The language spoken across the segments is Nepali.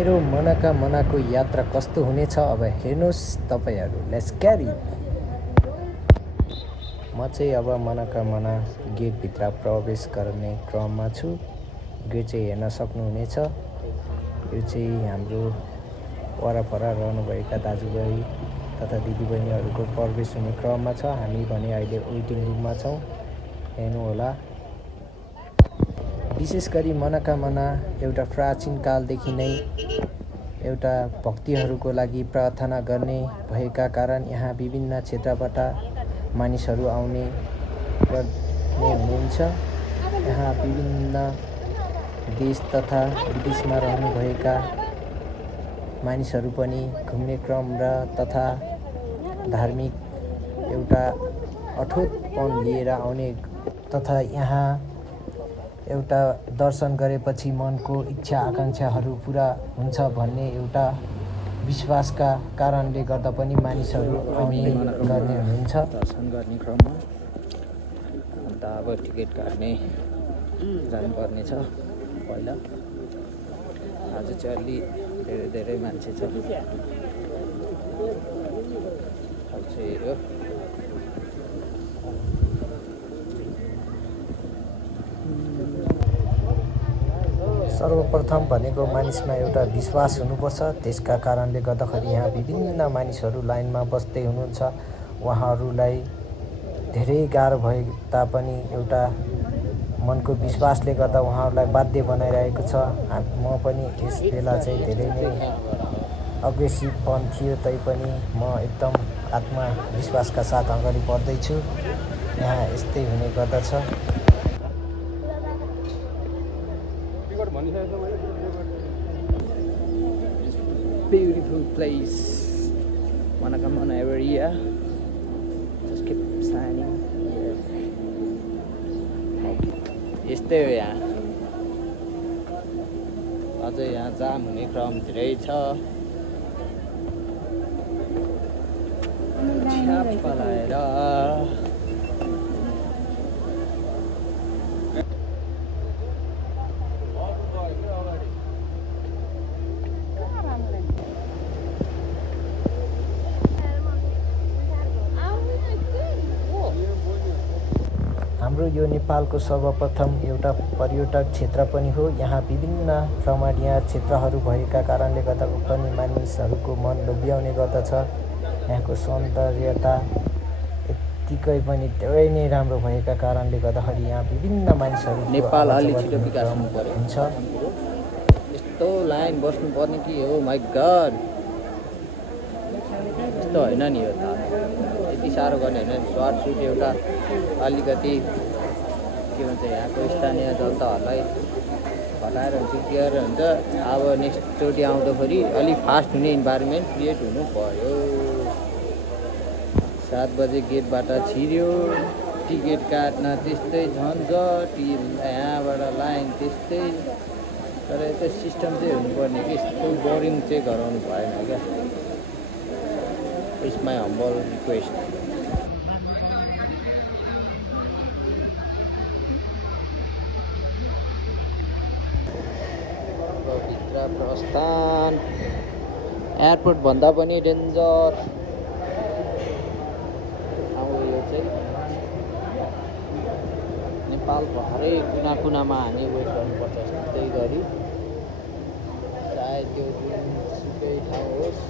मेरो मनको यात्रा कस्तो हुनेछ अब हेर्नुहोस् तपाईहरू। लेट्स क्यारी। म चाहिँ अब मनोकामना गेटभित्र प्रवेश गर्ने क्रममा छु। गेट चाहिँ हेर्न सक्नुहुनेछ। यो चाहिँ हाम्रो वरपर रहनुभएका दाजुभाइ तथा दिदीबहिनीहरूको प्रवेश हुने क्रममा छ। हामी भने अहिले वेटिङ रुममा छौँ। हेर्नुहोला। विशेष गरी मनोकामना एउटा प्राचीन कालदेखि नै एउटा भक्तिहरूको लागि प्रार्थना गर्ने भएका कारण यहाँ विभिन्न क्षेत्रबाट मानिसहरू आउने हुनुहुन्छ। यहाँ विभिन्न देश तथा विदेशमा रहनुभएका मानिसहरू पनि घुम्ने क्रम र तथा धार्मिक एउटा अठोटपन लिएर आउने तथा यहाँ एउटा दर्शन गरेपछि मनको इच्छा आकाङ्क्षाहरू पुरा हुन्छ भन्ने एउटा विश्वासका कारणले गर्दा पनि मानिसहरू आउने गर्ने हुनुहुन्छ। दर्शन गर्ने क्रममा अन्त अब टिकट काट्ने जानुपर्ने छ पहिला। आज चाहिँ अलि धेरै मान्छे छ। अब चाहिँ हो सर्वप्रथम भनेको मानिसमा एउटा विश्वास हुनुपर्छ। त्यसका कारणले गर्दाखेरि यहाँ विभिन्न मानिसहरू लाइनमा बस्दै हुनुहुन्छ। उहाँहरूलाई धेरै गाह्रो भए तापनि एउटा मनको विश्वासले गर्दा उहाँहरूलाई बाध्य बनाइरहेको छ। म पनि यस बेला चाहिँ धेरै नै अग्रेसिभपन थियो तैपनि म एकदम आत्मविश्वासका साथ अगाडि बढ्दैछु। यहाँ यस्तै हुने गर्दछ। Beautiful place, Manakamana area. Just keep signing. यस्तै हो यहाँ। अझै यहाँ जाम हुने क्रम धेरै छ। छ्याप पलाएर हाम्रो यो नेपालको सर्वप्रथम एउटा पर्यटक क्षेत्र पनि हो। यहाँ विभिन्न रमणीय क्षेत्रहरू भएका कारणले गर्दा पनि मानिसहरूको मन लोभ्याउने गर्दछ। यहाँको सौन्दर्यता यत्तिकै पनि धेरै नै राम्रो भएका कारणले गर्दाखेरि यहाँ विभिन्न मानिसहरू नेपाल अलि छिटो विकास हुनु पर्यो हुन्छ। यस्तो लाइन बस्नु पर्ने कि हो माइ गड। यस्तो होइन नि यो त यति साह्रो गर्ने होइन। सर्ट सुट एउटा अलिकति के भन्छ यहाँको स्थानीय जनताहरूलाई हटाएर हुन्छ केयर हुन्छ। अब नेक्स्टचोटि आउँदाखेरि अलिक फास्ट हुने इन्भाइरोमेन्ट क्रिएट हुनु पर्यो। 7 बजे गेटबाट छिर्यो। टिकट काट्न त्यस्तै झन्झट। यहाँबाट लाइन त्यस्तै। तर यता सिस्टम चाहिँ हुनुपर्ने कि यस्तो बोरिङ चाहिँ गराउनु भएन क्या। It's my humble request. भित्र प्रस्थान एयरपोर्ट भन्दा पनि डेन्जर ठाउँ यो चाहिँ। नेपालको हरेक कुना कुनामा हामी वेट गर्नुपर्छ यस्तै गरी। चाहे त्यो जुनसुकै ठाउँ होस्।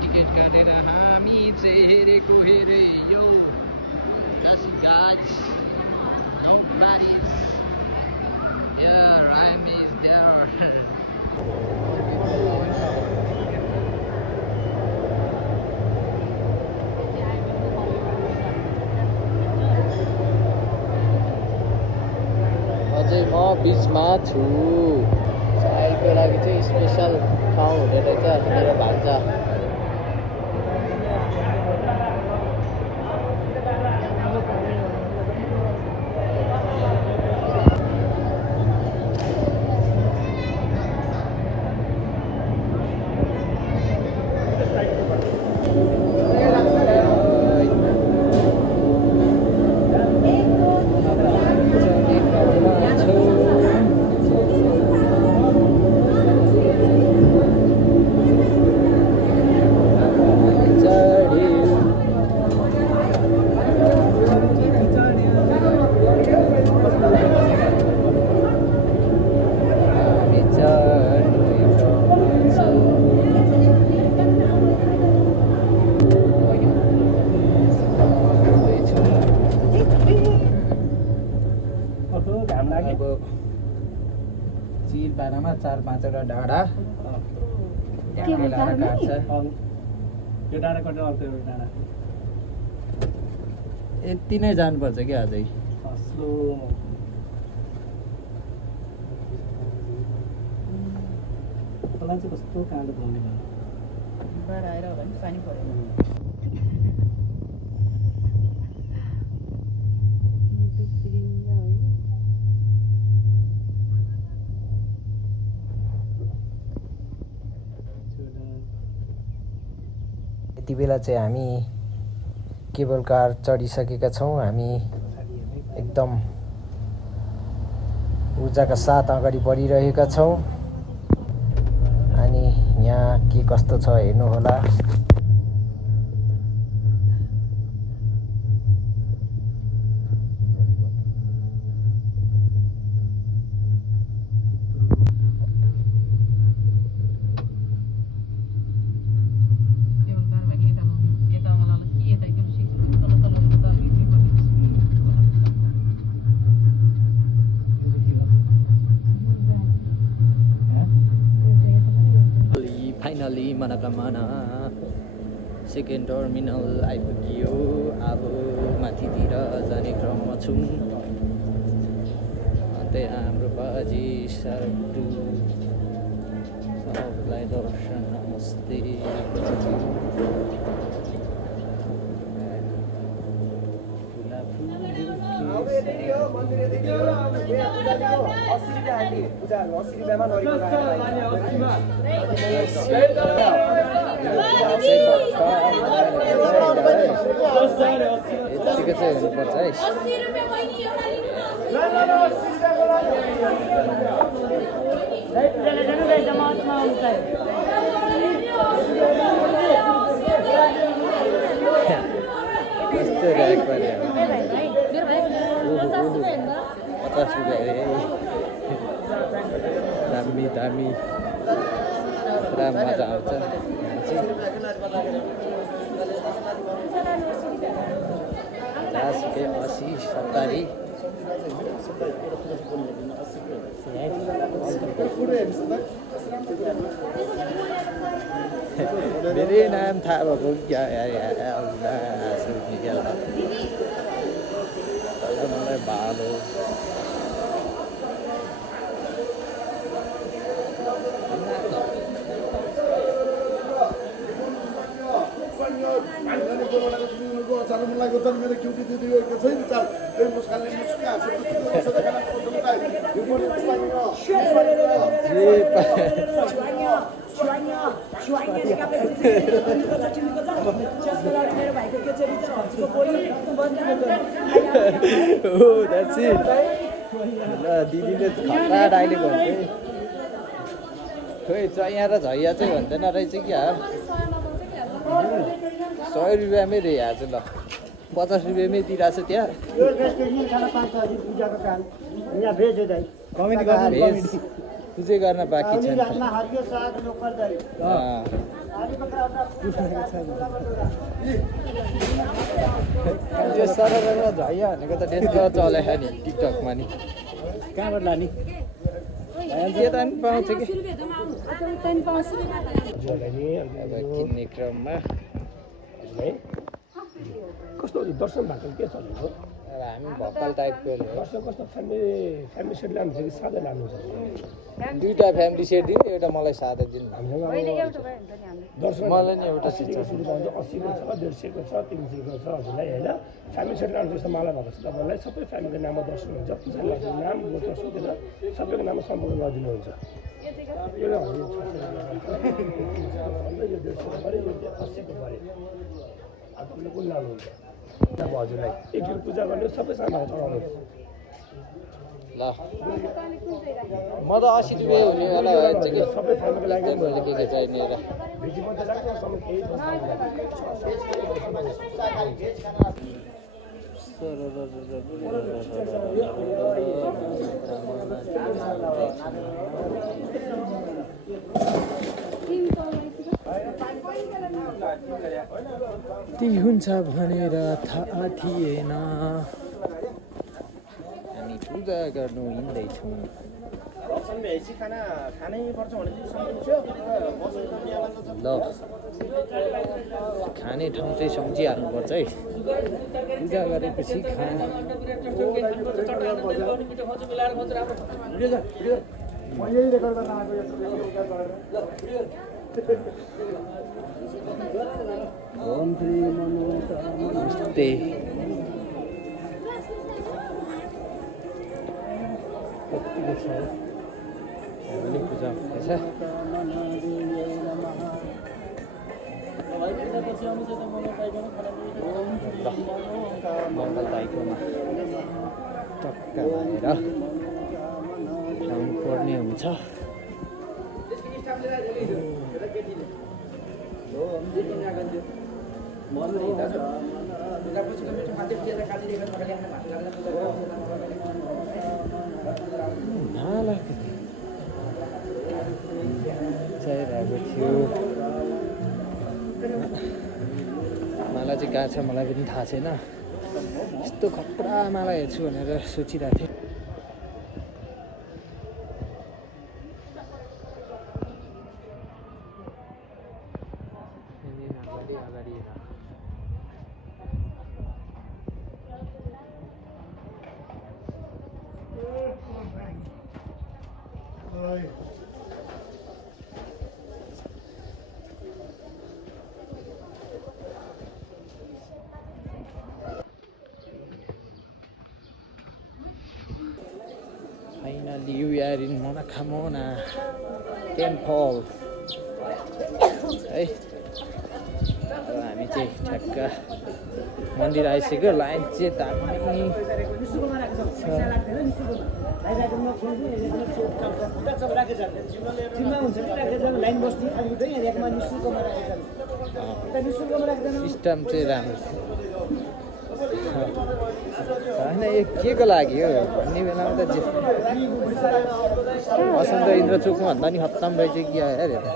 टिकट काटेर हामी चाहिँ हेरेको हेरे यो Just guys, nobody's here. I'm is there. अझै म बिचमा छु। साइडको लागि चाहिँ स्पेसल ठाउँ हुने रहेछ मेरो भान्जा। अब चिल पारामा 4-5वटा डाँडा ट्याक्कै लाएर काट्छ। यो डाँडा कट्यो अर्को एउटा डाँडा यति नै जानुपर्छ क्या अझै। अस्लो खोला चाहिँ कस्तो काँडो बन्ने भयो। बाढ आएर होला नि पानी परेन। यति बेला चाहिँ हामी केबल कार चढिसकेका छौँ। हामी एकदम ऊर्जाका साथ अगाडि बढिरहेका छौँ। अनि यहाँ के कस्तो छ हेर्नुहोला। फाइनली मनोकामना सेकेन्ड टर्मिनल आइपुग्यो। अब माथितिर जाने क्रममा छौँ। त्यही हाम्रो बाजी साटु सबलाई दर्शन नमस्ते। यतिको चाहिँ हुनुपर्छ है। कस्तो ऱ्याक पऱ्यो 50 रुपियाँ अरे। दामी दामी पुरा मजा आउँछ। 50 रुपियाँ 80 70। मेरै नाम थाहा भएको क्या मलाई भालो दिदीले खतरा डाइले भन्थे। खोइ चैया र झैया चाहिँ भन्दैन रहेछ क्या। 100 रुपियाँमै रे आज ल 50 रुपियाँमै दिइरहेको छ त्यहाँ। भेज पूजै गर्न बाँकी छ। यो सररमा झैया भनेको त डेन्जर चलेको नि टिकटकमा नि। कहाँबाट लाने यता नि पाउँछ कि अब किन्ने क्रममा कस्तो दर्शन भएको के छ? अब हामी भक्कल टाइपको दर्शन कस्तो फ्यामिली सेट लानु छ कि सादा लानु छ? दुईवटा फ्यामिली सेट दिनु, एउटा मलाई सादा दिनु। दर्शन मलाई नि एउटा 80 को छ, 150 को छ, 300 को छ हजुरलाई होइन। फ्यामिली सेट लानु जस्तो मलाई भएको छ तपाईँलाई सबै फ्यामिलीको नाममा दर्शन हुन्छ। पूजा लाग्छ नाम गोत्र सोधेर सबैको नाममा सम्पर्क गरिदिनुहुन्छ। यो 80 को पऱ्यो। अब तपाईँले कुन लानुहुन्छ? अब हजुरलाई एक दिन पूजा गर्ने सबै सामान चढाउनुहोस्। ल म त 80 रुपियाँ हुनेवाला भन्छ कि सबै फ्यामिलीको लागि मैले के चाहिने र भेजी मात्रै लाग्छ सबै केही ती हुन्छ भनेर थाहा थिएन। हामी पूजा गर्नु हिँड्दैछौँ। ल खाने ठाउँ चाहिँ सम्झिहाल्नुपर्छ है। पूजा गरेपछि नमस्ते। कतिको छ पूजा हुँदैछ। मङ्गलदायकोमा टक्का भएर ल्याउनु पर्ने हुन्छ। चाहिरहेको थियो। माला चाहिँ कहाँ छ मलाई पनि थाहा छैन। यस्तो खतरा माला हेर्छु भनेर सोचिरहेको थिएँ। Finally, we are in Monakamona Temple. है हामी चाहिँ ठ्याक्क मन्दिर आइसक्यो। लाइन चाहिँ दामी सिस्टम चाहिँ राम्रो छ होइन। यो के को लागि हो भन्ने बेलामा त वसन्त इन्द्रचोकमा भन्दा नि खत्तम रहेछ कि यार यता।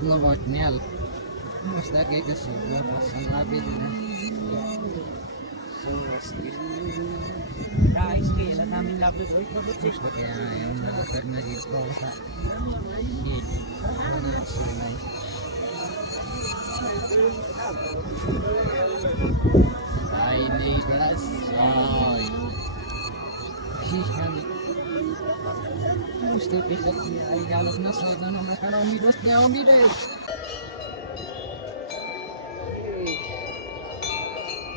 Lo botnel. Basta kayo kasi pasan lapit na. Guys, kailan namin lapit ko. Kaya yung nakakar na dito sa dito. Wala sila. Ay, neighbors. Ay. Hihan. Gusto ko ay galog na sa mga makarami dos na umides.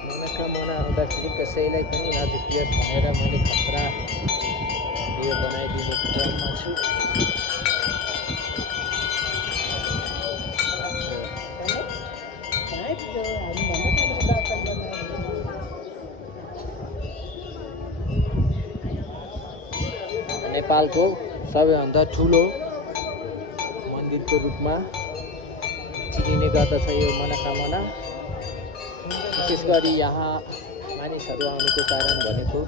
Monakamona हुँदाखेरि कसैलाई पनि नजिकियोस् भनेर मैले खतरा भिडियो बनाइदिने क्रममा छु। नेपालको सबैभन्दा ठुलो मन्दिरको रूपमा चिनिने गर्दछ यो मनोकामना। विशेष गरी यहाँ मानिसहरू आउनुको कारण भनेको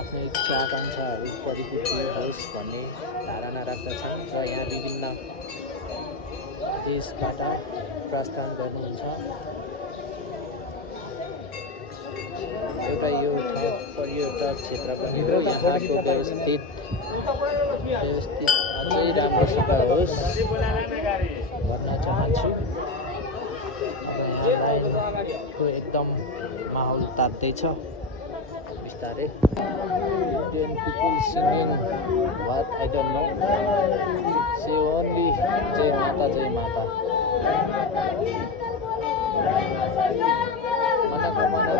आफ्नो इच्छा आकाङ्क्षाहरू परिपूर्ति होस् भन्ने धारणा राख्दछन् र यहाँ विभिन्न देशबाट प्रस्थान गर्नुहुन्छ। एउटा यो पर्यटक क्षेत्र पनि हो। यहाँको व्यवस्थित अझै राम्रोसँग होस् भन्न चाहन्छु। यहाँको एकदम माहौल तात्दैछ बिस्तारै। Indian people singing what I don't know. Say only Jai Mata Jai Mata. Mana mata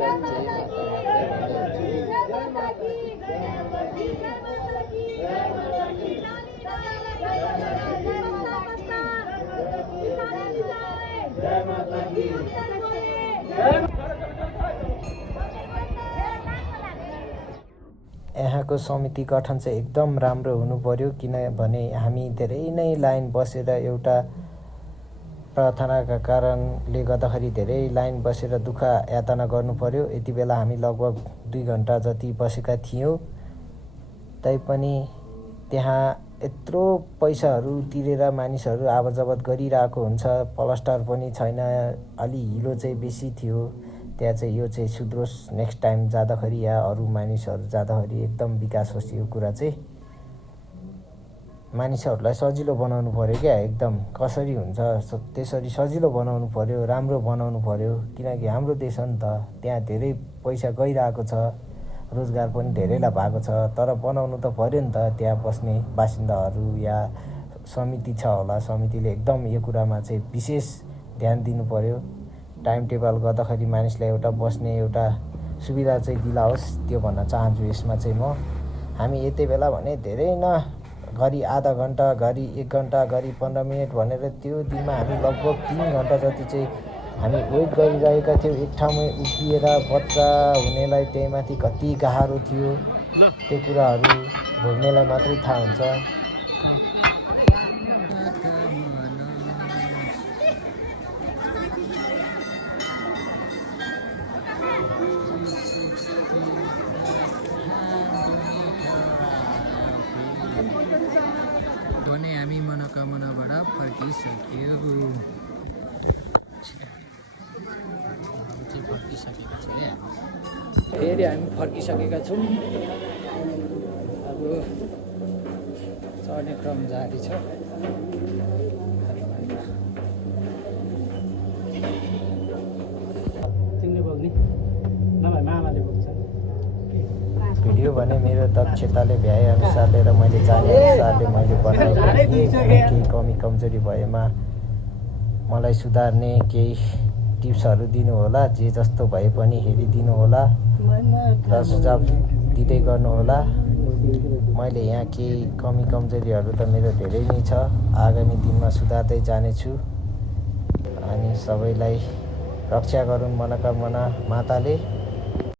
dan Jai Mata. यहाँको समिति गठन चाहिँ एकदम राम्रो हुनु पर्यो। किनभने हामी धेरै नै लाइन बसेर एउटा प्रार्थनाका कारणले गर्दाखेरि धेरै लाइन बसेर दुःख यातना गर्नु पर्यो। यति बेला हामी लगभग 2 घन्टा जति बसेका थियौँ। तैपनि त्यहाँ यत्रो पैसाहरू तिरेर मानिसहरू आवतजावत गरिरहेको हुन्छ, प्लास्टर पनि छैन, अलि हिलो चाहिँ बेसी थियो। त्यहाँ चाहिँ यो चाहिँ सुध्रोस्, नेक्स्ट टाइम जाँदाखेरि या अरू मानिसहरू जाँदाखेरि एकदम विकास होस्। यो कुरा चाहिँ मानिसहरूलाई सजिलो बनाउनु पऱ्यो क्या, एकदम कसरी हुन्छ त्यसरी सजिलो बनाउनु पऱ्यो, राम्रो बनाउनु पऱ्यो। किनकि हाम्रो देश हो नि त, त्यहाँ धेरै पैसा गइरहेको छ, रोजगार पनि धेरैलाई भएको छ, तर बनाउनु त पऱ्यो नि त। त्यहाँ बस्ने बासिन्दाहरू या समिति छ होला, समितिले एकदम यो कुरामा चाहिँ विशेष ध्यान दिनु पऱ्यो। टाइम टेबल गर्दाखेरि मानिसलाई एउटा बस्ने एउटा सुविधा चाहिँ दिलाओस्, त्यो भन्न चाहन्छु यसमा चाहिँ म। हामी यति बेला भने धेरै न घरि आधा घन्टा, घरि 1 घन्टा, घरि 15 मिनट भनेर त्यो दिनमा हामी लगभग 3 घन्टा जति चाहिँ हामी वेट गरिरहेका थियौँ एक ठाउँमै उभिएर। बच्चा हुनेलाई त्यही माथि कति गाह्रो थियो, त्यो कुराहरू भोग्नेलाई मात्रै थाहा हुन्छ। भने हामी मनोकामनाबाट फर्किसक्यौँ। फर्किसकेका छौँ क्या, फेरि हामी फर्किसकेका छौँ। अब चढ्ने क्रम जारी छ। तिमीले बोल्ने नभए मामाले बोल्छ। भिडियो भने मेरो दक्षताले भ्याएअनुसारले र मैले जानेअनुसारले मैले बनाएको थिएँ। केही कमी कमजोरी भएमा मलाई सुधार्ने केही टिप्सहरू दिनुहोला। जे जस्तो भए पनि हेरिदिनु होला र सुझाव दिँदै गर्नुहोला। मैले यहाँ केही कमी कमजोरीहरू त मेरो धेरै नै छ, आगामी दिनमा सुधार्दै जानेछु। अनि सबैलाई रक्षा गरून् मनोकामना माताले।